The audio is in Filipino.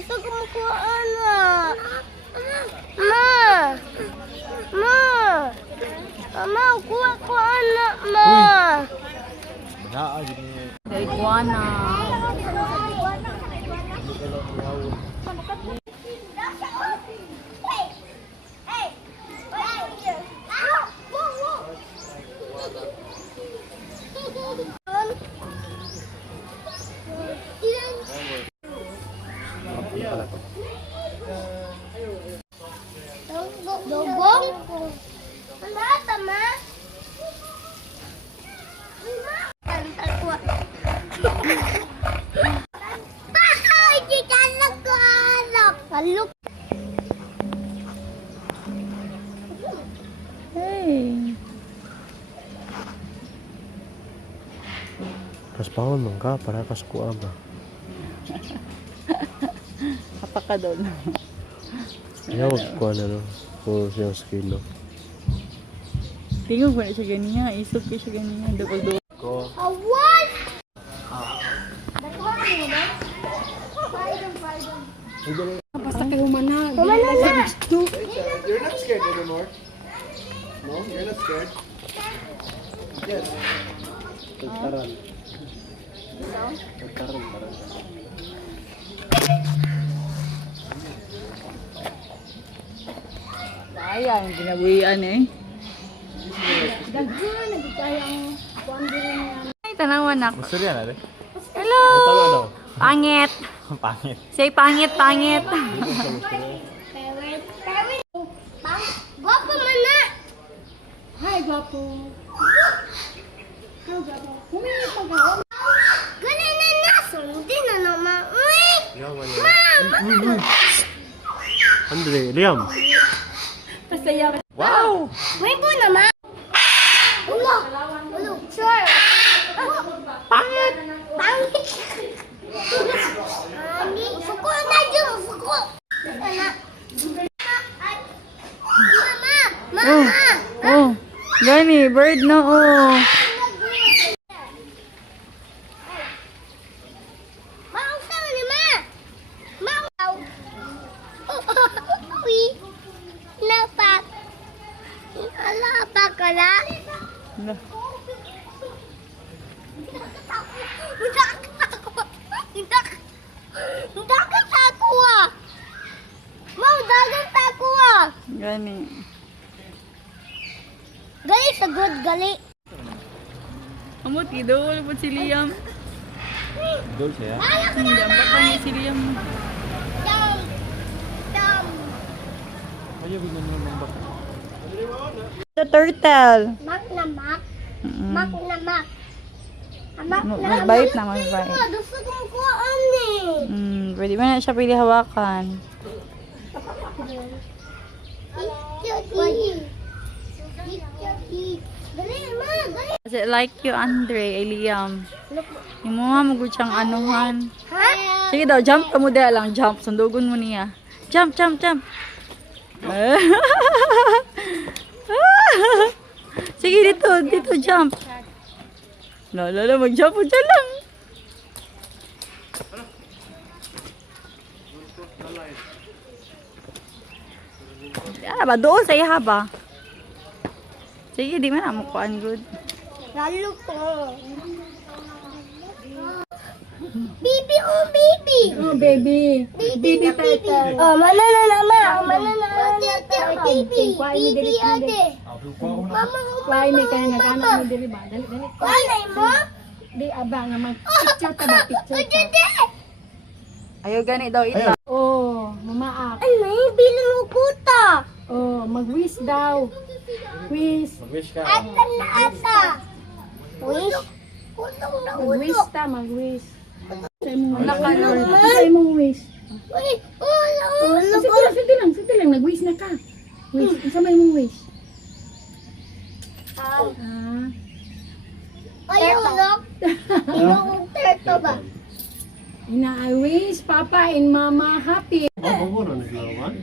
Gusto ko makuha na. Ma! Ma! Mama, kuha ko anak, ma! Iguana. Dogong? Wala, tama? Ay, di ka nag-alok. Alok. Hey. Kaspaon man ka para kaskuha ba? Apa ka doon? Ayaw kuha na no. Kung siyang kilo. Tingog ba na siya ganiya? Isog ka siya ganiya. Dugol-dugol. Ko. Awan! Nakuha mo ba? Pardon. Basta kayo mana. Kumana na! You're not scared anymore? No? You're not scared? Yes. Tagtaran. Tagtaran. Sayang, ginabuhian eh. Daghan, nagkayang wondering yan. Ay, tanawan ako. Gusto riyan ate? Hello! Talo daw. Pangit! Pangit. Say pangit, pangit! Parent. Guwapo man na! Hi, guwapo. Hi, guwapo. Humingi pa gawa. Gali na na! Sundin na naman. Uy! Liam, Andre, Liam. Pasaya. Wow! May po naman! Ulo! Ulo! Sure! Pangit! Pangit! Ani! Suko na dyan! Suko! Anak! Ay! Mama! Oh! Mama! Oh! Gani, bird na oh! Maong sama ni Ma! Maong! Uy! Napak! Alapak ka na? Dagat ako ah! Mau, dagat ako ah! Gani. Gali sa good, gali. Amot, idol po si Liam. Dol siya. Jump pa niya si Liam. Dam! Dam! Ayaw bigyan mo ng baka. The turtle. Mak na mak. Mm-mm. Mak na mak. Mak na Magbait na, magbait. Gusto kong kuhaan eh. Pwede ba na siya pwede hawakan? Dali, ma! Dali! Kasi like you, Andre, ay Liam. Yung mga magod siyang anuhan. Ha? Sige daw, jump ka mo dahil lang. Jump, sundugon mo niya. Jump, jump, jump. Sige, dito, jump. Lala, mag-jump mo dyan lang. Ano ba? Doon sa iha ba? Sige, di man na mukuan good. Lalo ko. Bibi, oh baby! Oh, baby. Baby turtle. Oh, mana na naman. Oh, mana na naman. Baby, baby ate. Mama, Why may kaya nagana mo diri ba? Dali. Walay mo? Di abang nga mag-picture ta ba? Picture ta. Dede! Ayaw gani daw ito. Oh, mamaak. Ano yung bilang ukuta? Oh, mag-wish daw. Wish. Mag-wish ka. Ata na ata. Wish? Utong na Mag-wish utok. ta, mag-wish. Sa imong Nakalord. Sa imong wish. Uy, ulo, ulo ko. Sige lang, nag-wish na ka. Wish, isa may imong wish. Ah, Ayaw, look. Yung terto ba? ina I wish Papa and Mama happy. Oh, bubo na naglawan.